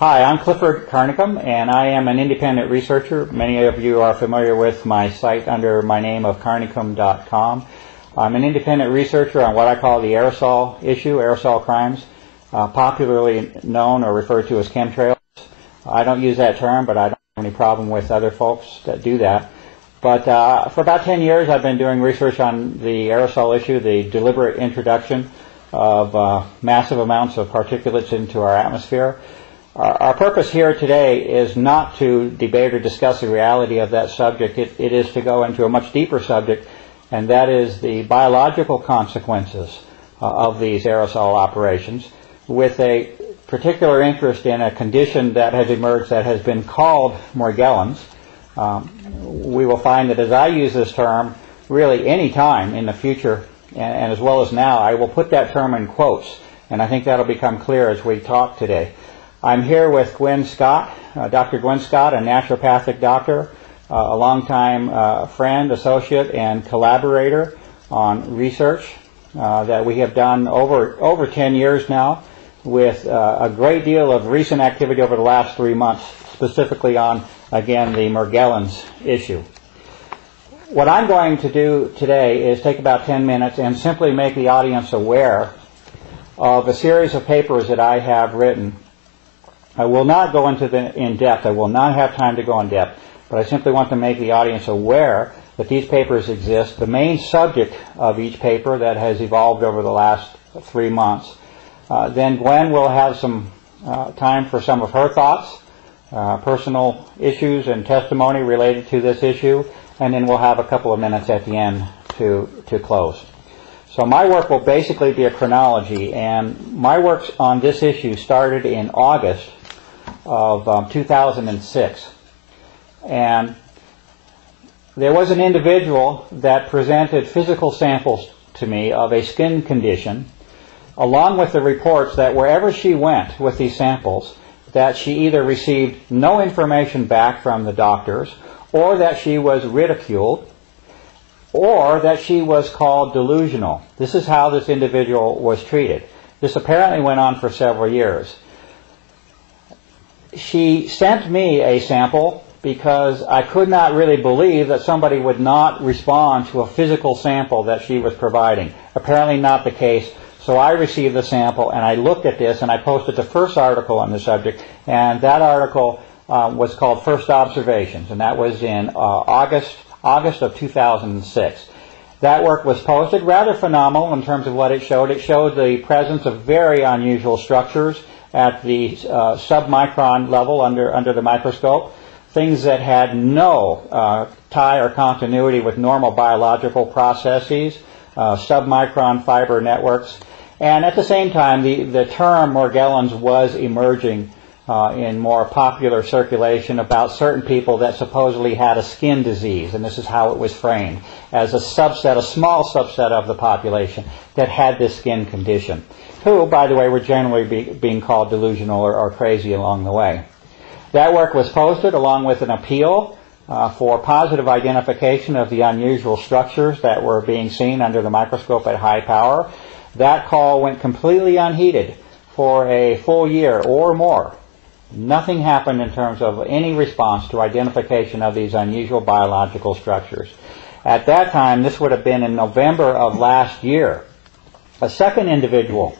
Hi, I'm Clifford Carnicum, and I am an independent researcher. Many of you are familiar with my site under my name of carnicum.com. I'm an independent researcher on what I call the aerosol issue, aerosol crimes, popularly known or referred to as chemtrails. I don't use that term, but I don't have any problem with other folks that do that. But for about 10 years, I've been doing research on the aerosol issue, the deliberate introduction of massive amounts of particulates into our atmosphere. Our purpose here today is not to debate or discuss the reality of that subject. It is to go into a much deeper subject, and that is the biological consequences of these aerosol operations, with a particular interest in a condition that has emerged that has been called Morgellons. We will find that as I use this term, really any time in the future, and as well as now, I will put that term in quotes, and I think that'll become clear as we talk today. I'm here with Gwen Scott, Dr. Gwen Scott, a naturopathic doctor, a longtime friend, associate, and collaborator on research that we have done over 10 years now, with a great deal of recent activity over the last 3 months, specifically on, again, the Morgellons issue. What I'm going to do today is take about 10 minutes and simply make the audience aware of a series of papers that I have written. I will not go into in depth. I will not have time to go in depth, but I simply want to make the audience aware that these papers exist. The main subject of each paper that has evolved over the last 3 months. Then Gwen will have some time for some of her thoughts, personal issues and testimony related to this issue, and then we'll have a couple of minutes at the end to close. So my work will basically be a chronology, and my work on this issue started in August of 2006. And there was an individual that presented physical samples to me of a skin condition, along with the reports that wherever she went with these samples, that she either received no information back from the doctors, or that she was ridiculed, or that she was called delusional. This is how this individual was treated. This apparently went on for several years. She sent me a sample because I could not really believe that somebody would not respond to a physical sample that she was providing. Apparently not the case. So I received the sample, and I looked at this, and I posted the first article on the subject, and that article was called First Observations, and that was in August of 2006. That work was posted, rather phenomenal in terms of what it showed. It showed the presence of very unusual structures at the submicron level under the microscope, things that had no tie or continuity with normal biological processes, submicron fiber networks. And at the same time, the term Morgellons was emerging in more popular circulation about certain people that supposedly had a skin disease, and this is how it was framed, as a small subset of the population that had this skin condition, who, by the way, were generally being called delusional or crazy along the way. That work was posted along with an appeal for positive identification of the unusual structures that were being seen under the microscope at high power. That call went completely unheeded for a full year or more. Nothing happened in terms of any response to identification of these unusual biological structures. At that time, this would have been in November of last year, a second individual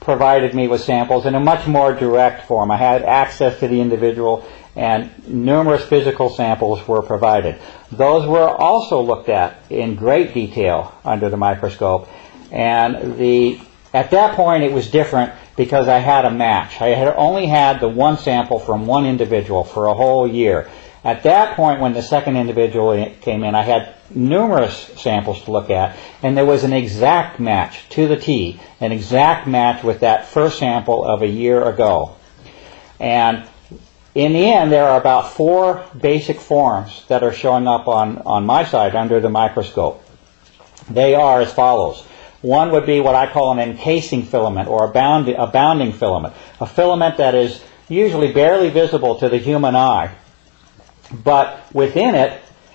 provided me with samples in a much more direct form. I had access to the individual, and numerous physical samples were provided. Those were also looked at in great detail under the microscope, and at that point it was different because I had a match. I had only had the one sample from one individual for a whole year. At that point, when the second individual came in, I had numerous samples to look at, and there was an exact match to the T, an exact match with that first sample of a year ago. And in the end, there are about 4 basic forms that are showing up on my side under the microscope. They are as follows. One would be what I call an encasing filament, or a bounding filament, a filament that is usually barely visible to the human eye, but within it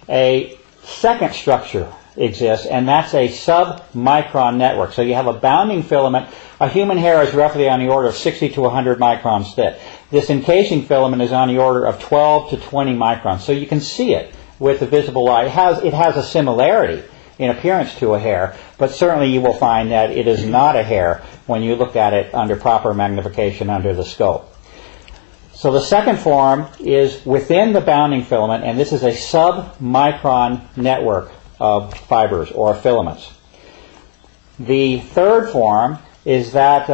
a second structure exists, and that's a submicron network. So you have a bounding filament. A human hair is roughly on the order of 60 to 100 microns thick. This encasing filament is on the order of 12 to 20 microns. So you can see it with the visible light. It has a similarity in appearance to a hair, but certainly you will find that it is not a hair when you look at it under proper magnification under the scope. So the second form is within the bounding filament, and this is a sub-micron network of fibers or filaments. The third form is that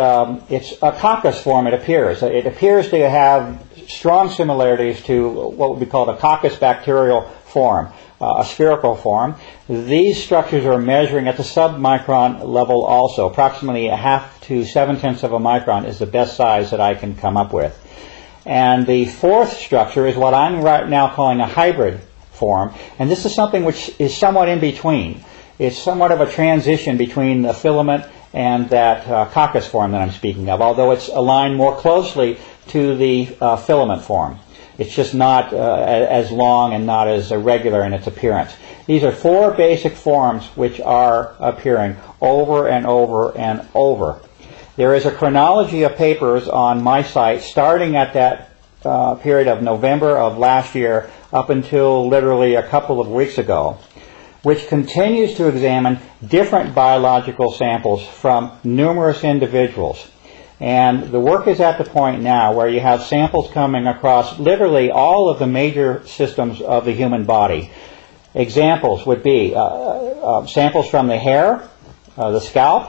it's a coccus form, it appears. It appears to have strong similarities to what would be called a coccus bacterial form, a spherical form. These structures are measuring at the sub-micron level also. Approximately 1/2 to 7/10 of a micron is the best size that I can come up with. And the fourth structure is what I'm right now calling a hybrid form, and this is something which is somewhat in between. It's somewhat of a transition between the filament and that coccus form that I'm speaking of, although it's aligned more closely to the filament form. It's just not as long and not as irregular in its appearance. These are four basic forms which are appearing over and over and over. There is a chronology of papers on my site starting at that period of November of last year up until literally a couple of weeks ago, which continues to examine different biological samples from numerous individuals. And the work is at the point now where you have samples coming across literally all of the major systems of the human body. Examples would be samples from the hair, the scalp,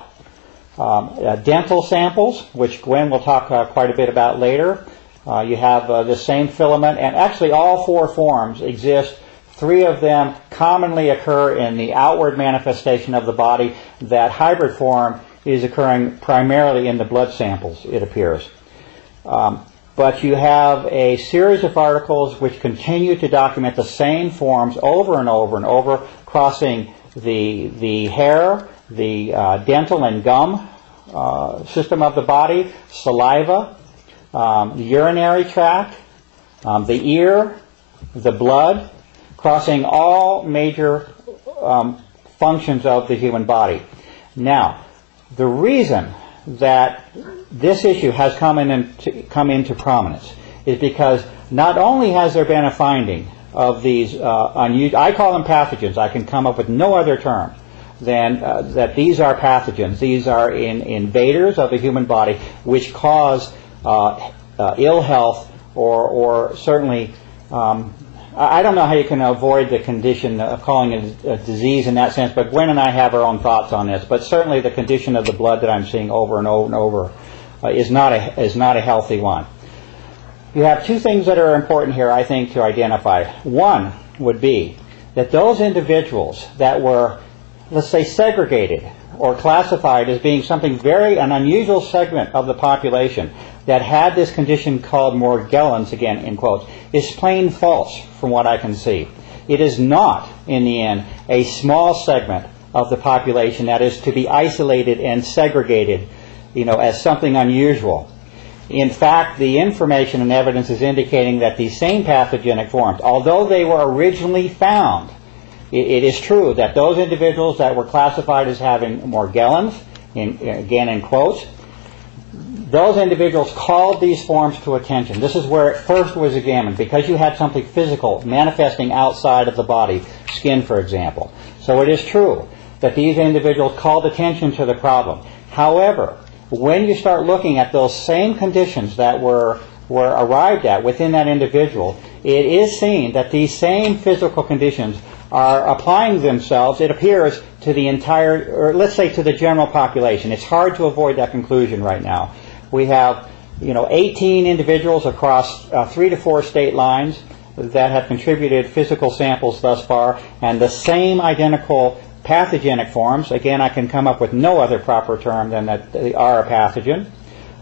dental samples, which Gwen will talk quite a bit about later. You have the same filament, and actually all four forms exist. Three of them commonly occur in the outward manifestation of the body. That hybrid form is occurring primarily in the blood samples, it appears. But you have a series of articles which continue to document the same forms over and over and over, crossing the hair, the dental and gum system of the body, saliva, the urinary tract, the ear, the blood, crossing all major functions of the human body. Now, the reason that this issue has come into prominence is because not only has there been a finding of these unusual, I call them pathogens, I can come up with no other term than that these are pathogens. These are invaders of the human body which cause ill health or certainly I don't know how you can avoid the condition of calling it a disease in that sense, but Gwen and I have our own thoughts on this. But certainly the condition of the blood that I'm seeing over and over and over is not a healthy one. You have two things that are important here, I think, to identify. One would be that those individuals that were, let's say, segregated or classified as being an unusual segment of the population that had this condition called Morgellons, again in quotes, is plain false from what I can see. It is not, in the end, a small segment of the population that is to be isolated and segregated, as something unusual. In fact, the information and evidence is indicating that these same pathogenic forms, although they were originally found, it is true that those individuals that were classified as having Morgellons, again in quotes, those individuals called these forms to attention. This is where it first was examined, because you had something physical manifesting outside of the body, skin for example. So it is true that these individuals called attention to the problem. However, when you start looking at those same conditions that were arrived at within that individual, it is seen that these same physical conditions are applying themselves, it appears, to the entire, or let's say to the general population. It's hard to avoid that conclusion right now. We have 18 individuals across 3 to 4 state lines that have contributed physical samples thus far, and the same identical pathogenic forms, again I can come up with no other proper term than that they are a pathogen,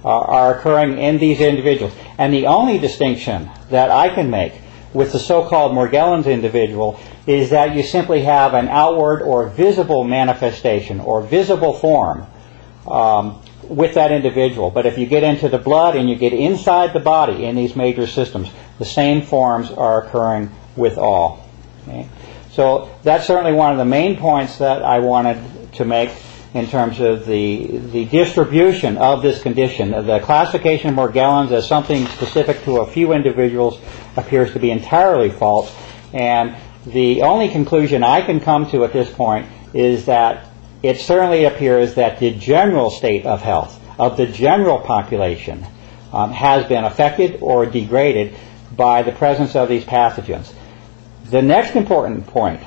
are occurring in these individuals. And the only distinction that I can make with the so-called Morgellons individual is that you simply have an outward or visible manifestation or visible form with that individual. But if you get into the blood and you get inside the body in these major systems, the same forms are occurring with all. Okay? So that's certainly one of the main points that I wanted to make. in terms of the distribution of this condition. The classification of Morgellons as something specific to a few individuals appears to be entirely false, and the only conclusion I can come to at this point is that it certainly appears that the general state of health of the general population has been affected or degraded by the presence of these pathogens. The next important point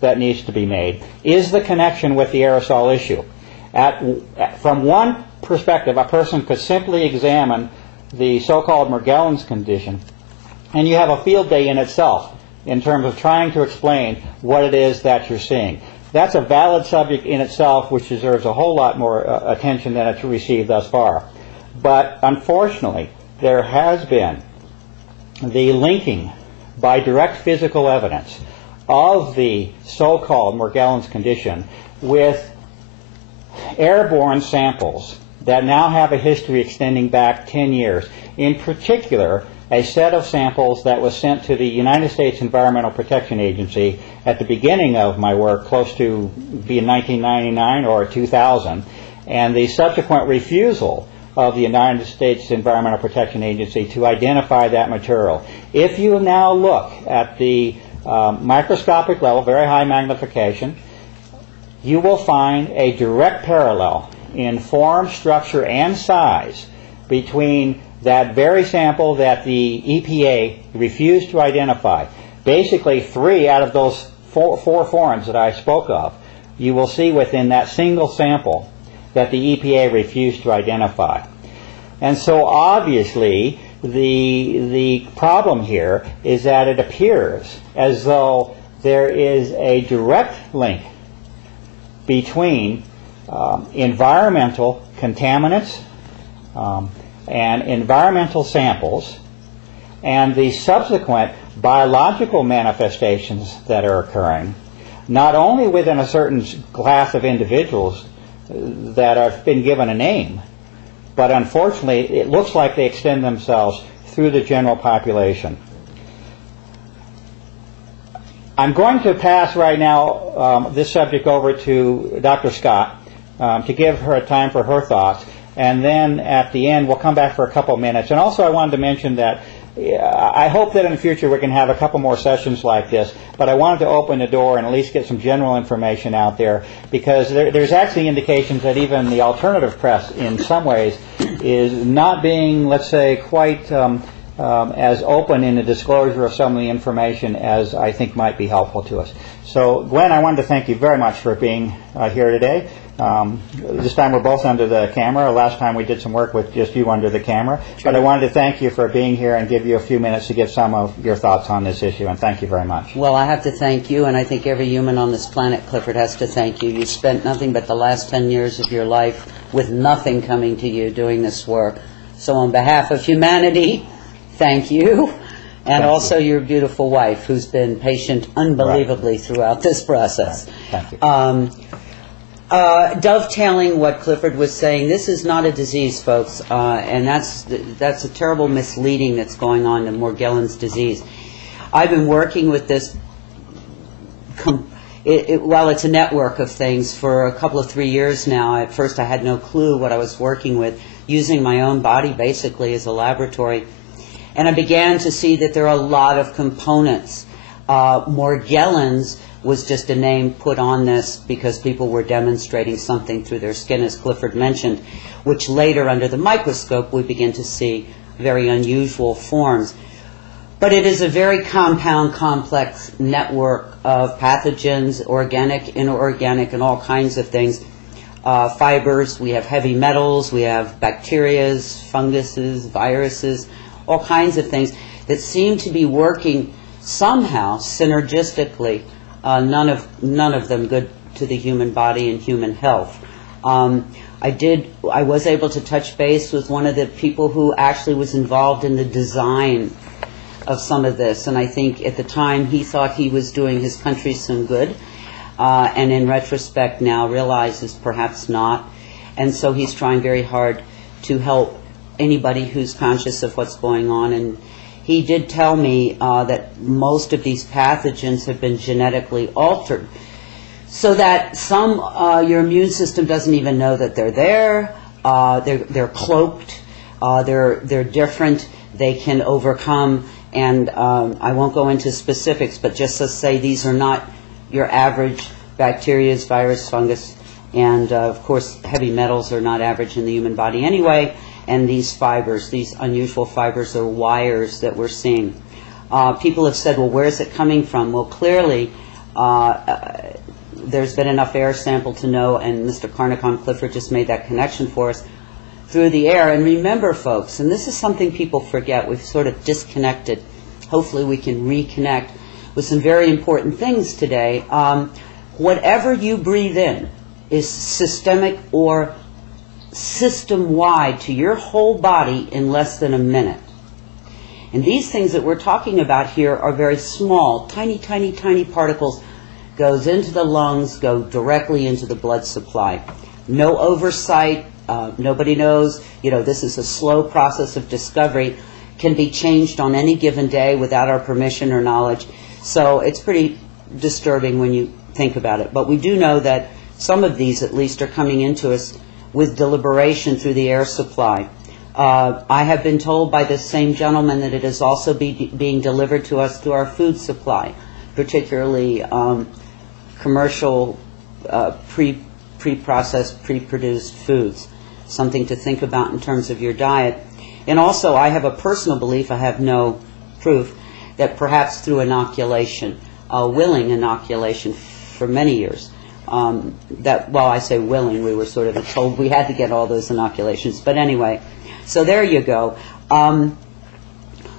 that needs to be made is the connection with the aerosol issue. From one perspective, a person could simply examine the so-called Morgellons condition, and you have a field day in itself in terms of trying to explain what it is that you're seeing. That's a valid subject in itself, which deserves a whole lot more attention than it's received thus far. But unfortunately, there has been the linking by direct physical evidence of the so-called Morgellons condition with airborne samples that now have a history extending back 10 years. In particular, a set of samples that was sent to the United States Environmental Protection Agency at the beginning of my work, close to being 1999 or 2000, and the subsequent refusal of the United States Environmental Protection Agency to identify that material. If you now look at the microscopic level, very high magnification, you will find a direct parallel in form, structure, and size between that very sample that the EPA refused to identify. Basically, 3 out of those four forms that I spoke of, you will see within that single sample that the EPA refused to identify. And so obviously the problem here is that it appears as though there is a direct link between environmental contaminants and environmental samples and the subsequent biological manifestations that are occurring, not only within a certain class of individuals that have been given a name, but unfortunately it looks like they extend themselves through the general population. I'm going to pass right now this subject over to Dr. Scott to give her time for her thoughts, and then at the end we'll come back for a couple minutes. And also I wanted to mention that I hope that in the future we can have a couple more sessions like this, but I wanted to open the door and at least get some general information out there, because there's actually indications that even the alternative press in some ways is not being, let's say, quite as open in the disclosure of some of the information as I think might be helpful to us. So, Gwen, I wanted to thank you very much for being here today. This time we're both under the camera. Last time we did some work with just you under the camera. Sure. But I wanted to thank you for being here and give you a few minutes to give some of your thoughts on this issue, and thank you very much. Well, I have to thank you, and I think every human on this planet, Clifford, has to thank you. You spent nothing but the last 10 years of your life with nothing coming to you doing this work. So on behalf of humanity, thank you. And thank also you. Your beautiful wife, who's been patient unbelievably throughout this process. Right. Thank you. Dovetailing what Clifford was saying, this is not a disease, folks, and that's a terrible misleading that's going on in Morgellons disease. I've been working with this, well, it's a network of things for a couple of 3 years now. At first I had no clue what I was working with, using my own body basically as a laboratory. And I began to see that there are a lot of components. Morgellons was just a name put on this because people were demonstrating something through their skin, as Clifford mentioned, which later under the microscope we begin to see very unusual forms. But it is a very compound, complex network of pathogens, organic, inorganic, and all kinds of things. Fibers, we have heavy metals, we have bacterias, funguses, viruses, all kinds of things that seem to be working somehow synergistically, none of them good to the human body and human health. I was able to touch base with one of the people who actually was involved in the design of some of this, and I think at the time he thought he was doing his country some good, and in retrospect now realizes perhaps not, and so he's trying very hard to help anybody who's conscious of what's going on. And he did tell me that most of these pathogens have been genetically altered. so that some your immune system doesn't even know that they're there. They're cloaked. They're different. They can overcome. And I won't go into specifics, but just to say these are not your average bacteria, virus, fungus, and of course heavy metals are not average in the human body anyway. And these fibers, these unusual fibers, are wires that we're seeing. People have said, well, where is it coming from? Well, clearly there's been enough air sample to know, and Mr. Clifford just made that connection for us, through the air. And remember, folks, and this is something people forget, we've sort of disconnected. Hopefully we can reconnect with some very important things today. Whatever you breathe in is systemic or system-wide to your whole body in less than a minute. And these things that we're talking about here are very small, tiny, tiny, tiny particles, goes into the lungs, go directly into the blood supply. No oversight, nobody knows, this is a slow process of discovery, can be changed on any given day without our permission or knowledge. So it's pretty disturbing when you think about it. But we do know that some of these at least are coming into us with deliberation through the air supply. I have been told by this same gentleman that it is also being delivered to us through our food supply, particularly commercial pre-processed, pre-produced foods. Something to think about in terms of your diet. And also, I have a personal belief, I have no proof, that perhaps through inoculation, willing inoculation for many years, I say willing, we were sort of told we had to get all those inoculations. But anyway, so there you go.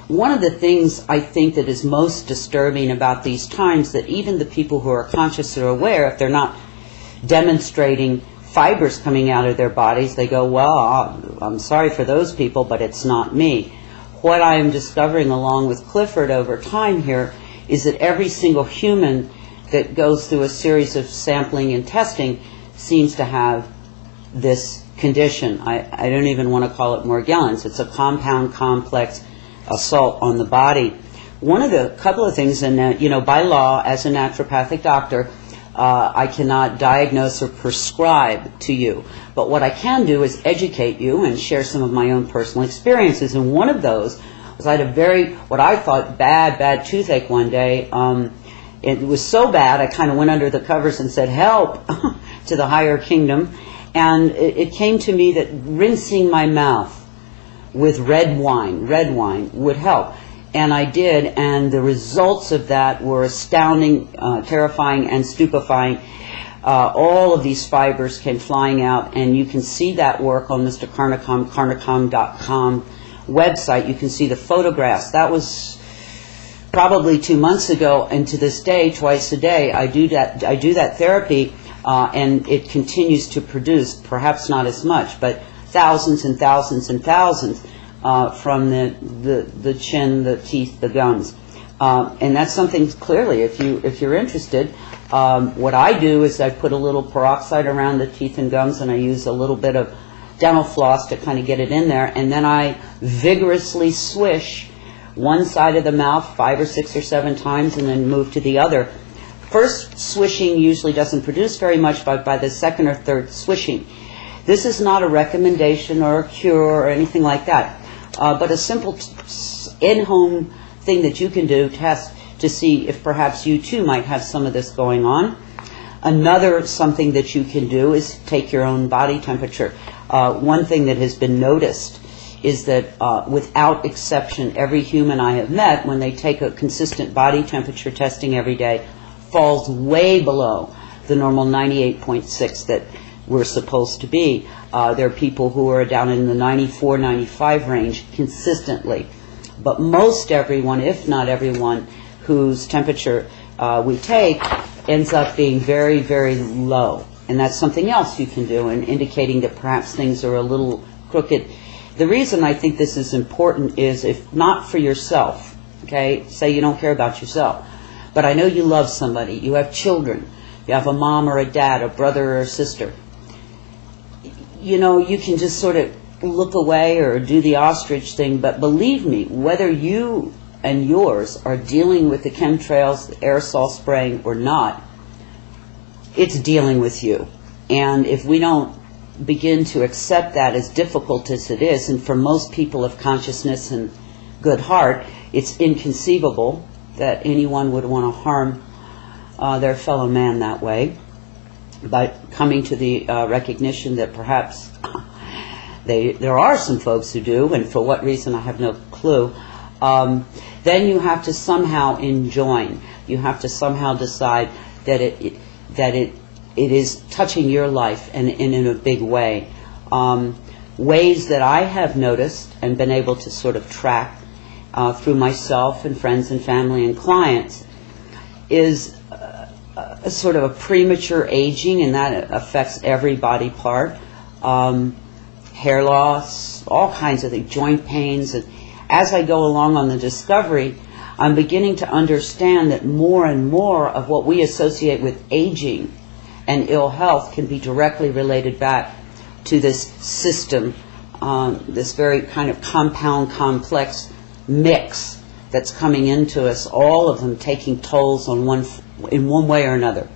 One of the things I think that is most disturbing about these times, that even the people who are conscious or aware, if they're not demonstrating fibers coming out of their bodies, they go, well, I'm sorry for those people, but it's not me. What I am discovering along with Clifford over time here is that every single human that goes through a series of sampling and testing seems to have this condition. I don't even want to call it Morgellons. It's a compound complex assault on the body. One of the couple of things, and by law, as a naturopathic doctor, I cannot diagnose or prescribe to you. But what I can do is educate you and share some of my own personal experiences. And one of those was I had a what I thought bad toothache one day. It was so bad I kind of went under the covers and said, help, to the higher kingdom. And it came to me that rinsing my mouth with red wine would help. And I did, and the results of that were astounding, terrifying, and stupefying. All of these fibers came flying out, and you can see that work on Mr. Carnicom.com website. You can see the photographs. That was probably 2 months ago, and to this day, twice a day, I do that therapy, and it continues to produce, perhaps not as much, but thousands and thousands and thousands. From the chin, the teeth, the gums, and that's something clearly. If you're interested, what I do is I put a little peroxide around the teeth and gums, and I use a little bit of dental floss to kind of get it in there, and then I vigorously swish one side of the mouth 5 or 6 or 7 times, and then move to the other. First swishing usually doesn't produce very much, but by the second or third swishing, this is not a recommendation or a cure or anything like that. But a simple in-home thing that you can do, test to see if perhaps you too might have some of this going on. Another something that you can do is take your own body temperature. One thing that has been noticed is that without exception, every human I have met, when they take a consistent body temperature testing every day, falls way below the normal 98.6 that we're supposed to be. There are people who are down in the 94, 95 range consistently. But most everyone, if not everyone, whose temperature we take ends up being very, very low. And that's something else you can do, and indicating that perhaps things are a little crooked. The reason I think this is important is, if not for yourself, okay, say you don't care about yourself, but I know you love somebody, you have children, you have a mom or a dad, a brother or a sister, you can just sort of look away or do the ostrich thing, but believe me, whether you and yours are dealing with the chemtrails, the aerosol spraying or not, it's dealing with you. And if we don't begin to accept that, as difficult as it is, and for most people of consciousness and good heart, it's inconceivable that anyone would want to harm their fellow man that way, by coming to the recognition that perhaps there are some folks who do, and for what reason I have no clue, then you have to somehow enjoin. You have to somehow decide that it is touching your life and in a big way. Ways that I have noticed and been able to sort of track through myself and friends and family and clients is a sort of a premature aging, and that affects every body part. Hair loss, all kinds of things, joint pains. And as I go along on the discovery, I'm beginning to understand that more and more of what we associate with aging and ill health can be directly related back to this system, this very kind of compound, complex mix that's coming into us, all of them taking tolls on in one way or another.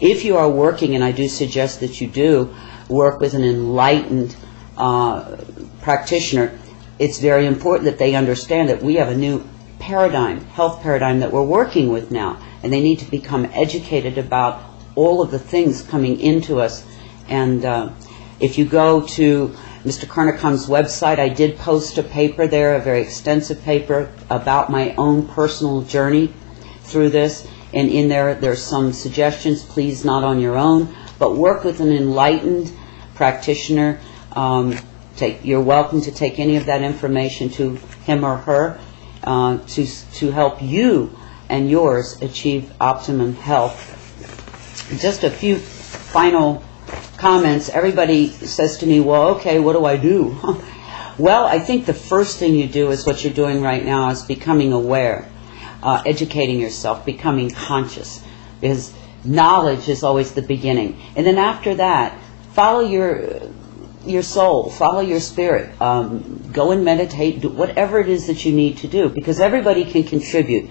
If you are working, and I do suggest that you do, work with an enlightened practitioner, it's very important that they understand that we have a new paradigm, health paradigm that we're working with now, and they need to become educated about all of the things coming into us. And if you go to Mr. Carnicom's website, I did post a paper there, a very extensive paper about my own personal journey through this, and in there's some suggestions. Please, not on your own, but work with an enlightened practitioner. You're welcome to take any of that information to him or her to help you and yours achieve optimum health. Just a few final comments. Everybody says to me, well, okay, what do I do? Well, I think the first thing you do is what you're doing right now, is becoming aware, educating yourself, becoming conscious, because knowledge is always the beginning. And then after that, follow your soul, follow your spirit, go and meditate, do whatever it is that you need to do, because everybody can contribute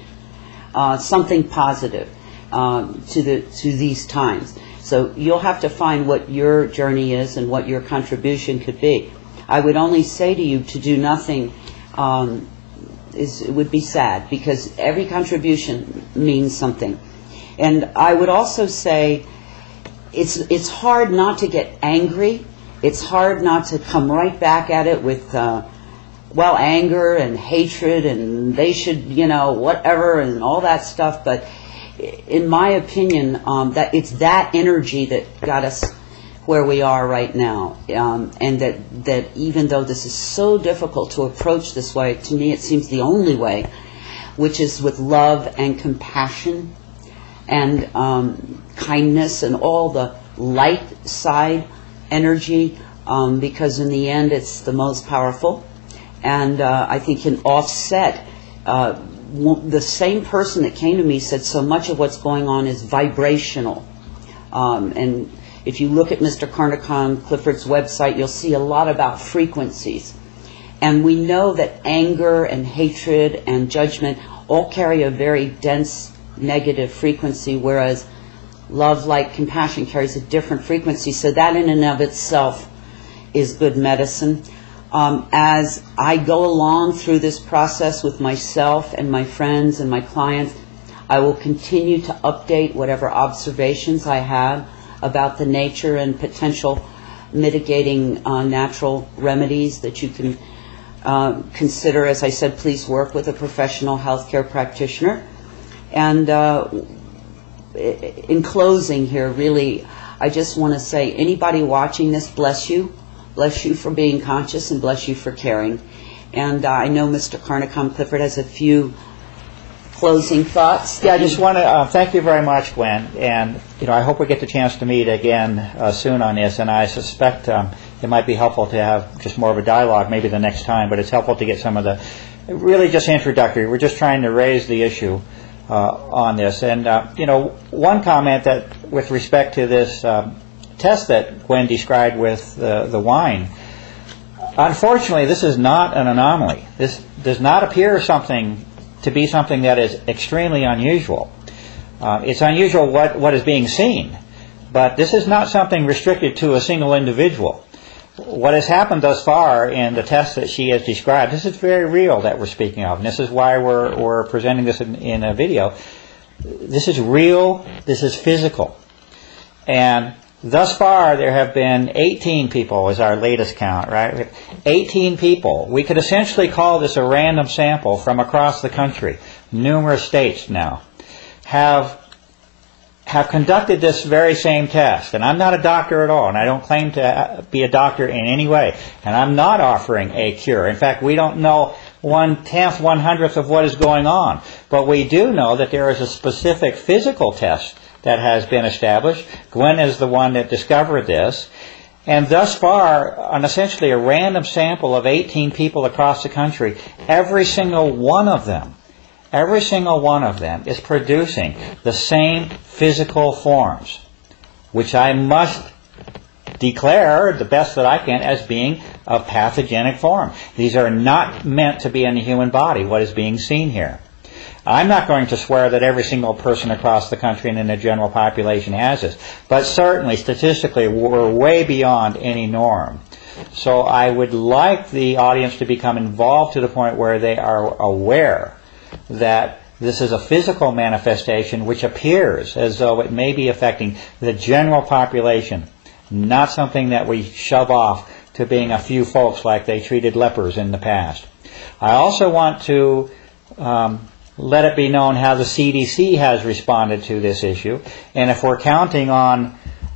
something positive to these times. So you'll have to find what your journey is and what your contribution could be. I would only say to you, to do nothing it would be sad, because every contribution means something. And I would also say it's hard not to get angry. It's hard not to come right back at it with anger and hatred, and they should, whatever, and all that stuff. But in my opinion, that it's that energy that got us where we are right now, and that even though this is so difficult to approach this way, to me it seems the only way, which is with love and compassion and kindness and all the light side energy, because in the end it's the most powerful, and I think can offset. The same person that came to me said so much of what's going on is vibrational, and if you look at Mr. Carnicom Clifford's website, you'll see a lot about frequencies. And we know that anger and hatred and judgment all carry a very dense negative frequency, whereas love, light, compassion carries a different frequency. So that in and of itself is good medicine. As I go along through this process with myself and my friends and my clients, I will continue to update whatever observations I have about the nature and potential mitigating natural remedies that you can consider. As I said, please work with a professional healthcare practitioner. And in closing here, really, I just want to say, anybody watching this, bless you. Bless you for being conscious, and bless you for caring. And I know Mr. Carnicom Clifford has a few closing thoughts. Yeah, I just want to thank you very much, Gwen, and I hope we get the chance to meet again soon on this. And I suspect it might be helpful to have just more of a dialogue maybe the next time. But it's helpful to get some of the really just introductory. We're just trying to raise the issue on this. And one comment that with respect to this test that Gwen described with the wine. Unfortunately, this is not an anomaly. This does not appear to be something that is extremely unusual. It's unusual what is being seen, but this is not something restricted to a single individual. What has happened thus far in the test that she has described, this is very real that we're speaking of, and this is why we're presenting this in a video. This is real, this is physical. And thus far there have been 18 people is our latest count, right? 18 people. We could essentially call this a random sample from across the country. Numerous states now have conducted this very same test. And I'm not a doctor at all, and I don't claim to be a doctor in any way. And I'm not offering a cure. In fact, we don't know 1/10, 1/100th of what is going on. But we do know that there is a specific physical test that has been established. Gwen is the one that discovered this. And thus far, on essentially a random sample of 18 people across the country, every single one of them is producing the same physical forms, which I must declare, the best that I can, as being a pathogenic form. These are not meant to be in the human body, what is being seen here. I'm not going to swear that every single person across the country and in the general population has this, but certainly statistically we're way beyond any norm. So I would like the audience to become involved to the point where they are aware that this is a physical manifestation which appears as though it may be affecting the general population, not something that we shove off to being a few folks like they treated lepers in the past. I also want to let it be known how the CDC has responded to this issue, and if we're counting on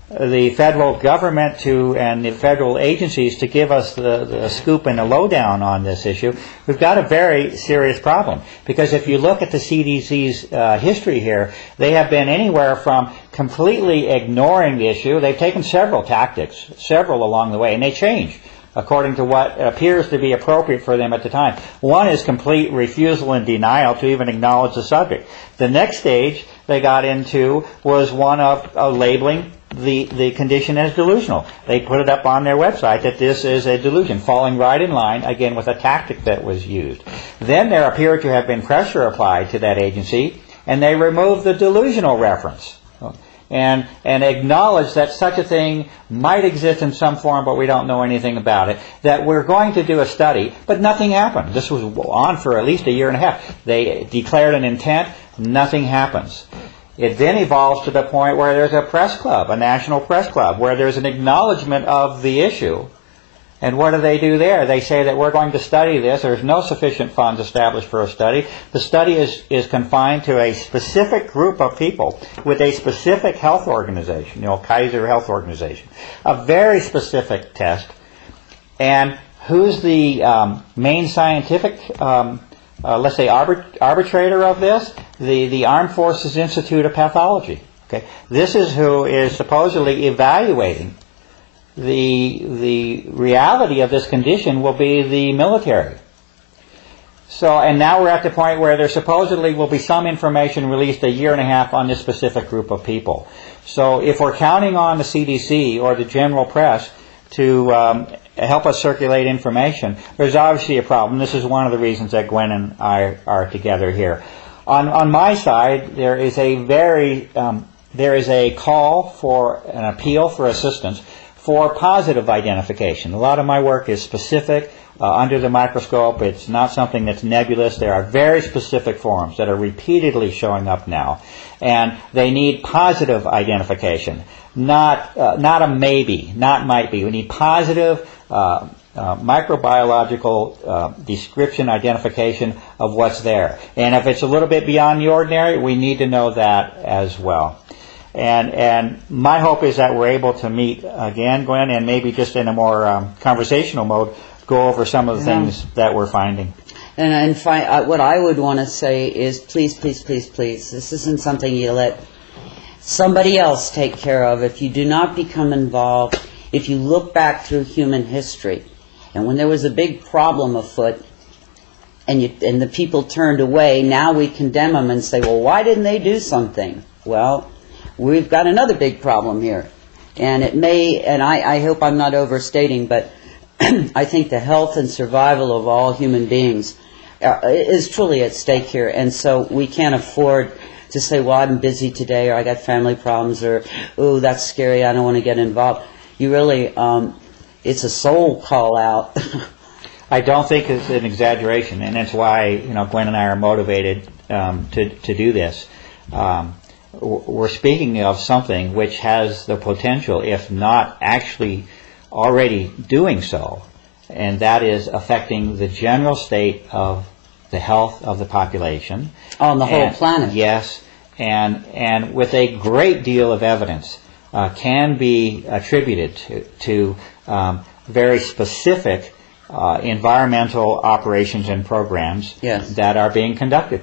the federal government and the federal agencies to give us the scoop and the lowdown on this issue, we've got a very serious problem. Because if you look at the CDC's history here, they have been anywhere from completely ignoring the issue. They've taken several tactics, several along the way, and they change according to what appears to be appropriate for them at the time. One is complete refusal and denial to even acknowledge the subject. The next stage they got into was one of labeling the condition as delusional. They put it up on their website that this is a delusion, falling right in line, again, with a tactic that was used. Then there appeared to have been pressure applied to that agency, and they removed the delusional reference and acknowledged that such a thing might exist in some form, but we don't know anything about it, that we're going to do a study, but nothing happened. This was on for at least a year and a half. They declared an intent, nothing happens. It then evolves to the point where there's a press club, a national press club, where there's an acknowledgement of the issue. And what do they do there? They say that we're going to study this. There's no sufficient funds established for a study. The study is confined to a specific group of people with a specific health organization, Kaiser Health Organization. A very specific test. And who's the main scientific let's say arbitrator of this? The Armed Forces Institute of Pathology. Okay, this is who is supposedly evaluating the reality of this condition will be the military. So, and now we're at the point where there supposedly will be some information released a year and a half on this specific group of people. So if we're counting on the CDC or the general press to help us circulate information, there's obviously a problem. This is one of the reasons that Gwen and I are together here. On my side, there is a call for an appeal for assistance for positive identification. A lot of my work is specific, under the microscope. It's not something that's nebulous. There are very specific forms that are repeatedly showing up now, and they need positive identification, not a maybe, not might be. We need positive microbiological description, identification of what's there. And if it's a little bit beyond the ordinary, we need to know that as well. And my hope is that we're able to meet again, Gwen, and maybe just in a more conversational mode, go over some of the things that we're finding. And what I would want to say is, please, please, please, please, this isn't something you let somebody else take care of. If you do not become involved, if you look back through human history, and when there was a big problem afoot, and the people turned away, now we condemn them and say, well, why didn't they do something? Well, we've got another big problem here. And it may, and I hope I'm not overstating, but I think the health and survival of all human beings is truly at stake here. And so we can't afford to say, well, I'm busy today, or I got family problems, or, oh, that's scary, I don't want to get involved. You really, it's a soul call out. I don't think it's an exaggeration, and that's why Gwen and I are motivated to do this. We're speaking of something which has the potential, if not actually already doing so, and that is affecting the general state of the health of the population. On the whole planet. Yes, and with a great deal of evidence can be attributed to very specific environmental operations and programs that are being conducted.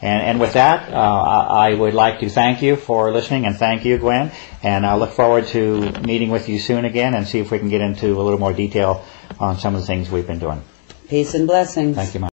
And with that, I would like to thank you for listening, and thank you, Gwen. And I look forward to meeting with you soon again and see if we can get into a little more detail on some of the things we've been doing. Peace and blessings. Thank you, Marcia.